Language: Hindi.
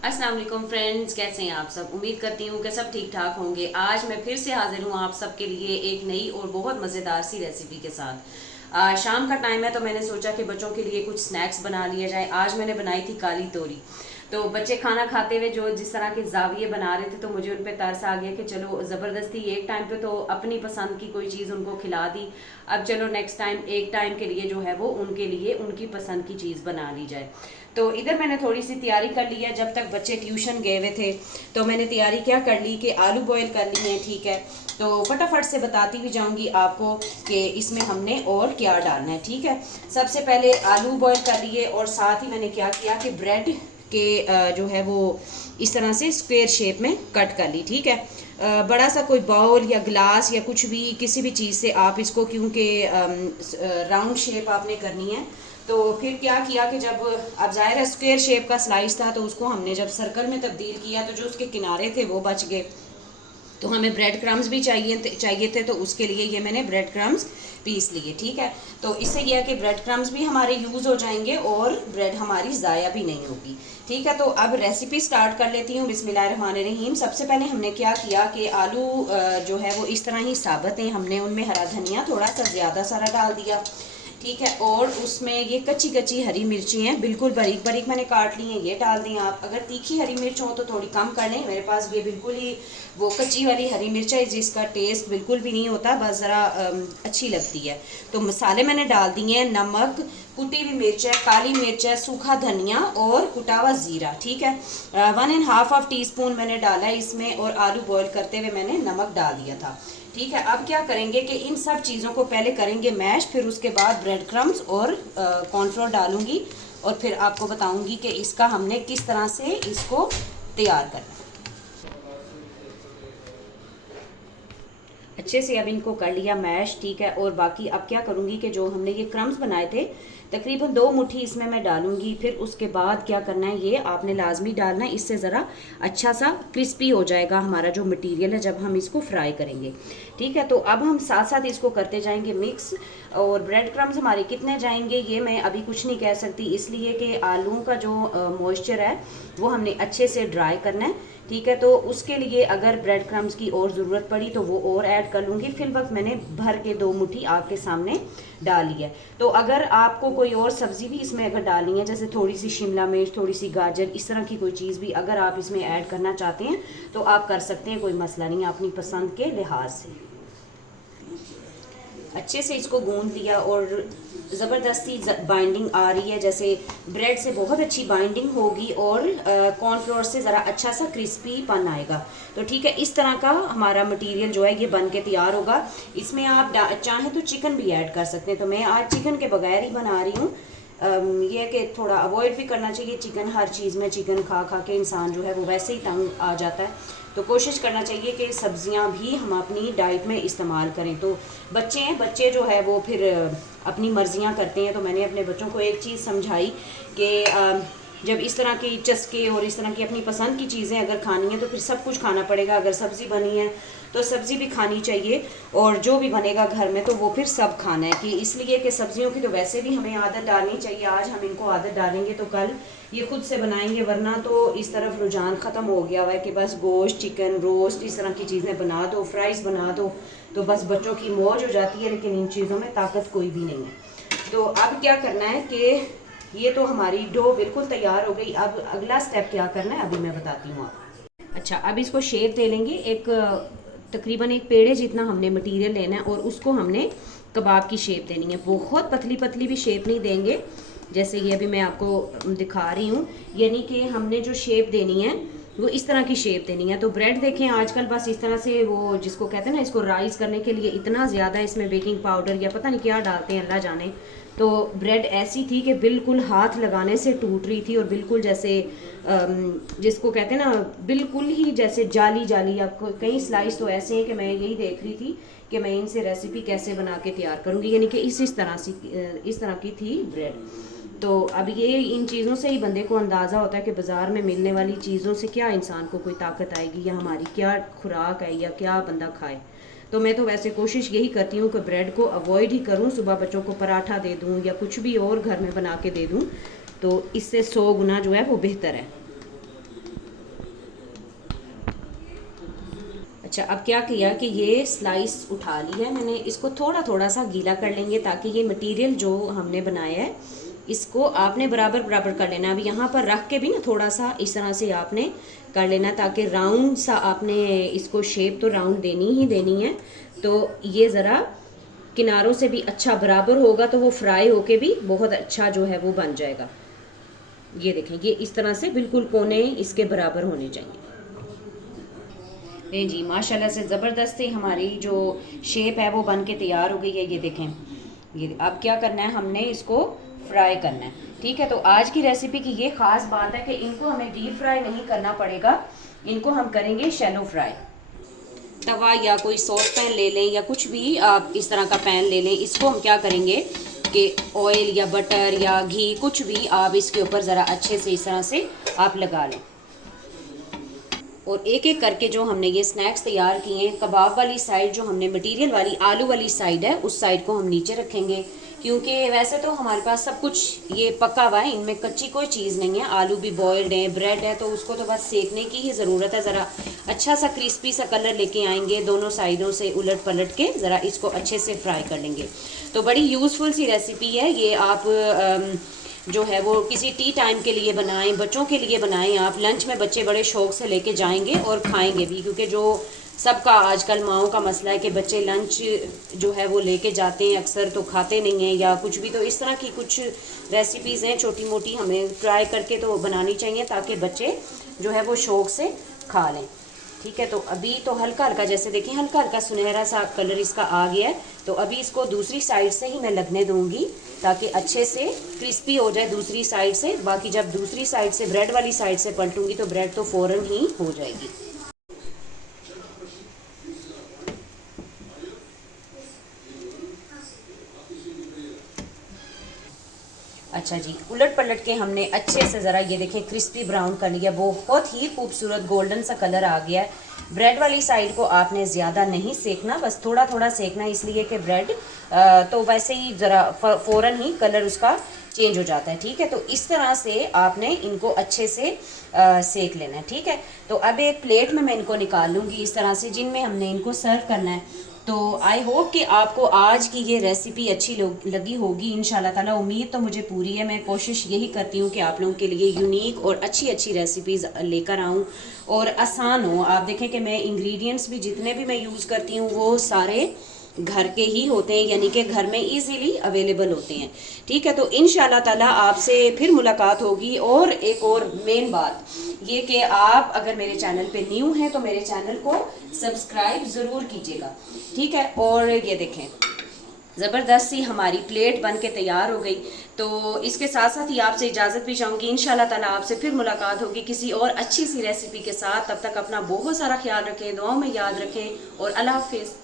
अस्सलाम वालेकुम फ्रेंड्स, कैसे हैं आप सब। उम्मीद करती हूँ कि सब ठीक ठाक होंगे। आज मैं फिर से हाजिर हूँ आप सबके लिए एक नई और बहुत मज़ेदार सी रेसिपी के साथ। शाम का टाइम है तो मैंने सोचा कि बच्चों के लिए कुछ स्नैक्स बना लिया जाए। आज मैंने बनाई थी काली तोरी। तो बच्चे खाना खाते हुए जो जिस तरह के जाविये बना रहे थे तो मुझे उन पे तरस आ गया कि चलो ज़बरदस्ती एक टाइम पे तो अपनी पसंद की कोई चीज़ उनको खिला दी, अब चलो नेक्स्ट टाइम एक टाइम के लिए जो है वो उनके लिए उनकी पसंद की चीज़ बना ली जाए। तो इधर मैंने थोड़ी सी तैयारी कर ली है। जब तक बच्चे ट्यूशन गए हुए थे तो मैंने तैयारी क्या कर ली कि आलू बॉईल कर लिए हैं। ठीक है, तो फटाफट से बताती भी जाऊंगी आपको कि इसमें हमने और क्या डालना है। ठीक है, सबसे पहले आलू बॉईल कर लिए और साथ ही मैंने क्या किया कि ब्रेड के जो है वो इस तरह से स्क्वायर शेप में कट कर ली। ठीक है, बड़ा सा कोई बाउल या गिलास या कुछ भी किसी भी चीज़ से आप इसको, क्योंकि राउंड शेप आपने करनी है। तो फिर क्या किया कि जब अब ज़ाहिर है स्क्वायर शेप का स्लाइस था तो उसको हमने जब सर्कल में तब्दील किया तो जो उसके किनारे थे वो बच गए। तो हमें ब्रेड क्रम्स भी चाहिए थे, तो उसके लिए ये मैंने ब्रेड क्रम्स पीस लिए। ठीक है, तो इससे यह है कि ब्रेड क्रम्स भी हमारे यूज़ हो जाएंगे और ब्रेड हमारी ज़ाया भी नहीं होगी। ठीक है, तो अब रेसिपी स्टार्ट कर लेती हूँ। बिस्मिल्लाहिर्रहमानिर्रहीम। सबसे पहले हमने क्या किया कि आलू जो है वो इस तरह ही साबुत हैं, हमने उनमें हरा धनिया थोड़ा सा ज़्यादा सारा डाल दिया। ठीक है, और उसमें ये कच्ची कच्ची हरी मिर्ची हैं, बिल्कुल बारीक बारीक मैंने काट ली हैं, ये डाल दें आप। अगर तीखी हरी मिर्च हो तो थोड़ी कम कर लें। मेरे पास ये बिल्कुल ही वो कच्ची वाली हरी मिर्च है जिसका टेस्ट बिल्कुल भी नहीं होता, बस ज़रा अच्छी लगती है। तो मसाले मैंने डाल दिए हैं, नमक, कुटी हुई मिर्च है, काली मिर्च है, सूखा धनिया और कुटा हुआ ज़ीरा। ठीक है, 1.5 टीस्पून मैंने डाला है इसमें, और आलू बॉईल करते हुए मैंने नमक डाल दिया था। ठीक है, अब क्या करेंगे कि इन सब चीज़ों को पहले करेंगे मैश, फिर उसके बाद ब्रेड क्रम्स और कॉर्नफ्लोर डालूंगी और फिर आपको बताऊंगी कि इसका हमने किस तरह से इसको तैयार करना है। अच्छे से अब इनको कर लिया मैश। ठीक है, और बाकी अब क्या करूँगी कि जो हमने ये क्रम्स बनाए थे तकरीबन 2 मुट्ठी इसमें मैं डालूंगी। फिर उसके बाद क्या करना है, ये आपने लाजमी डालना है, इससे ज़रा अच्छा सा क्रिस्पी हो जाएगा हमारा जो मटेरियल है जब हम इसको फ्राई करेंगे। ठीक है, तो अब हम साथ साथ इसको करते जाएंगे मिक्स। और ब्रेड क्रम्स हमारे कितने जाएंगे ये मैं अभी कुछ नहीं कह सकती, इसलिए कि आलूओं का जो मॉइस्चर है वो हमने अच्छे से ड्राई करना है। ठीक है, तो उसके लिए अगर ब्रेड क्रम्स की और ज़रूरत पड़ी तो वो और ऐड कर लूँगी। फिल वक्त मैंने भर के 2 मुट्ठी आपके सामने डाली है। तो अगर आपको कोई और सब्ज़ी भी इसमें अगर डालनी है, जैसे थोड़ी सी शिमला मिर्च, थोड़ी सी गाजर, इस तरह की कोई चीज़ भी अगर आप इसमें ऐड करना चाहते हैं तो आप कर सकते हैं, कोई मसला नहीं अपनी पसंद के लिहाज से। अच्छे से इसको गूंद लिया और ज़बरदस्ती बाइंडिंग आ रही है, जैसे ब्रेड से बहुत अच्छी बाइंडिंग होगी और कॉर्नफ्लोर से ज़रा अच्छा सा क्रिस्पी पन आएगा। तो ठीक है, इस तरह का हमारा मटेरियल जो है ये बन के तैयार होगा। इसमें आप चाहें तो चिकन भी ऐड कर सकते हैं, तो मैं आज चिकन के बगैर ही बना रही हूँ। ये है कि थोड़ा अवॉइड भी करना चाहिए चिकन, हर चीज़ में चिकन खा खा के इंसान जो है वो वैसे ही तंग आ जाता है। तो कोशिश करना चाहिए कि सब्जियां भी हम अपनी डाइट में इस्तेमाल करें। तो बच्चे हैं, बच्चे जो है वो फिर अपनी मर्जियां करते हैं। तो मैंने अपने बच्चों को एक चीज़ समझाई कि जब इस तरह की चस्के और इस तरह की अपनी पसंद की चीज़ें अगर खानी है तो फिर सब कुछ खाना पड़ेगा। अगर सब्ज़ी बनी है तो सब्ज़ी भी खानी चाहिए, और जो भी बनेगा घर में तो वो फिर सब खाना है। कि इसलिए कि सब्जियों की तो वैसे भी हमें आदत डालनी चाहिए। आज हम इनको आदत डालेंगे तो कल ये खुद से बनाएंगे, वरना तो इस तरफ रुझान ख़त्म हो गया हुआ है कि बस गोश्त, चिकन, रोस्ट, इस तरह की चीज़ें बना दो, फ्राइज़ बना दो, तो बस बच्चों की मौज हो जाती है, लेकिन इन चीज़ों में ताकत कोई भी नहीं है। तो अब क्या करना है कि ये तो हमारी डो बिल्कुल तैयार हो गई। अब अगला स्टेप क्या करना है अभी मैं बताती हूँ आपको। अच्छा, अब इसको शेप दे लेंगे। एक तकरीबन एक पेड़े जितना हमने मटेरियल लेना है और उसको हमने कबाब की शेप देनी है। बहुत पतली पतली भी शेप नहीं देंगे, जैसे ये अभी मैं आपको दिखा रही हूँ, यानी कि हमने जो शेप देनी है वो इस तरह की शेप देनी है। तो ब्रेड देखें आजकल बस इस तरह से, वो जिसको कहते हैं ना, इसको राइज करने के लिए इतना ज़्यादा इसमें बेकिंग पाउडर या पता नहीं क्या डालते हैं, अल्लाह जाने। तो ब्रेड ऐसी थी कि बिल्कुल हाथ लगाने से टूट रही थी और बिल्कुल जैसे जिसको कहते हैं ना, बिल्कुल ही जैसे जाली जाली। आपको कई स्लाइस तो ऐसे हैं कि मैं यही देख रही थी कि मैं इनसे रेसिपी कैसे बना के तैयार करूँगी, यानी कि इस तरह की थी ब्रेड। तो अब ये इन चीज़ों से ही बंदे को अंदाज़ा होता है कि बाज़ार में मिलने वाली चीज़ों से क्या इंसान को कोई ताकत आएगी, या हमारी क्या खुराक है, या क्या बंदा खाए। तो मैं तो वैसे कोशिश यही करती हूँ कि ब्रेड को अवॉइड ही करूँ। सुबह बच्चों को पराठा दे दूँ या कुछ भी और घर में बना के दे दूँ, तो इससे 100 गुना जो है वो बेहतर है। अच्छा, अब क्या किया कि ये स्लाइस उठा ली है मैंने, इसको थोड़ा थोड़ा सा गीला कर लेंगे ताकि ये मटेरियल जो हमने बनाया है इसको आपने बराबर बराबर कर लेना। अब यहाँ पर रख के भी ना थोड़ा सा इस तरह से आपने कर लेना ताकि राउंड सा आपने इसको शेप तो राउंड देनी ही देनी है। तो ये ज़रा किनारों से भी अच्छा बराबर होगा तो वो फ्राई होके भी बहुत अच्छा जो है वो बन जाएगा। ये देखें, ये इस तरह से बिल्कुल कोने इसके बराबर होने चाहिए। नहीं जी, माशाल्लाह से ज़बरदस्ती हमारी जो शेप है वो बन के तैयार हो गई है। ये देखें, ये अब क्या करना है, हमने इसको फ्राई करना है। ठीक है, तो आज की रेसिपी की ये ख़ास बात है कि इनको हमें डीप फ्राई नहीं करना पड़ेगा, इनको हम करेंगे शैलो फ्राई। तवा या कोई सॉस पैन ले लें या कुछ भी आप इस तरह का पैन ले लें। इसको हम क्या करेंगे कि ऑयल या बटर या घी कुछ भी आप इसके ऊपर ज़रा अच्छे से इस तरह से आप लगा लें। और एक एक करके जो हमने ये स्नैक्स तैयार किए हैं, कबाब वाली साइड जो हमने मटेरियल वाली आलू वाली साइड है उस साइड को हम नीचे रखेंगे, क्योंकि वैसे तो हमारे पास सब कुछ ये पका हुआ है, इनमें कच्ची कोई चीज़ नहीं है। आलू भी बॉयल्ड है, ब्रेड है, तो उसको तो बस सेकने की ही ज़रूरत है। ज़रा अच्छा सा क्रिस्पी सा कलर लेके आएंगे, दोनों साइडों से उलट पलट के ज़रा इसको अच्छे से फ्राई कर लेंगे। तो बड़ी यूज़फुल सी रेसिपी है ये। आप जो है वो किसी टी टाइम के लिए बनाएं, बच्चों के लिए बनाएं। आप लंच में बच्चे बड़े शौक से लेके जाएंगे और खाएंगे भी, क्योंकि जो सबका आजकल माओं का मसला है कि बच्चे लंच जो है वो लेके जाते हैं अक्सर तो खाते नहीं हैं या कुछ भी। तो इस तरह की कुछ रेसिपीज़ हैं छोटी मोटी, हमें ट्राई करके तो बनानी चाहिए ताकि बच्चे जो है वो शौक से खा लें। ठीक है, तो अभी तो हल्का हल्का, जैसे देखिए हल्का हल्का सुनहरा सा कलर इसका आ गया है। तो अभी इसको दूसरी साइड से ही मैं लगने दूंगी ताकि अच्छे से क्रिस्पी हो जाए दूसरी साइड से। बाकी जब दूसरी साइड से ब्रेड वाली साइड से पलटूंगी तो ब्रेड तो फ़ौरन ही हो जाएगी। अच्छा जी, उलट पलट के हमने अच्छे से ज़रा ये देखें क्रिस्पी ब्राउन कर लिया, बहुत ही खूबसूरत गोल्डन सा कलर आ गया है। ब्रेड वाली साइड को आपने ज़्यादा नहीं सेकना, बस थोड़ा थोड़ा सेकना, इसलिए कि ब्रेड तो वैसे ही ज़रा फ़ौरन ही कलर उसका चेंज हो जाता है। ठीक है, तो इस तरह से आपने इनको अच्छे से सेक लेना है। ठीक है, तो अब एक प्लेट में मैं इनको निकाल लूँगी इस तरह से, जिनमें हमने इनको सर्व करना है। तो आई होप कि आपको आज की ये रेसिपी अच्छी लगी होगी इंशाल्लाह ताला। उम्मीद तो मुझे पूरी है। मैं कोशिश यही करती हूँ कि आप लोगों के लिए यूनिक और अच्छी अच्छी रेसिपीज़ लेकर आऊँ और आसान हो। आप देखें कि मैं इंग्रेडिएंट्स भी जितने भी मैं यूज़ करती हूँ वो सारे घर के ही होते हैं, यानी कि घर में इजीली अवेलेबल होते हैं। ठीक है, तो इंशाल्लाह ताला आपसे फिर मुलाकात होगी। और एक और मेन बात ये कि आप अगर मेरे चैनल पे न्यू हैं तो मेरे चैनल को सब्सक्राइब ज़रूर कीजिएगा। ठीक है, और ये देखें ज़बरदस्त सी हमारी प्लेट बन के तैयार हो गई। तो इसके साथ साथ ही आपसे इजाज़त भी चाहूँगी। इंशाल्लाह ताला आपसे फिर मुलाकात होगी किसी और अच्छी सी रेसिपी के साथ। तब तक अपना बहुत सारा ख्याल रखें, दुआओं में याद रखें और अल्लाह हाफिज़।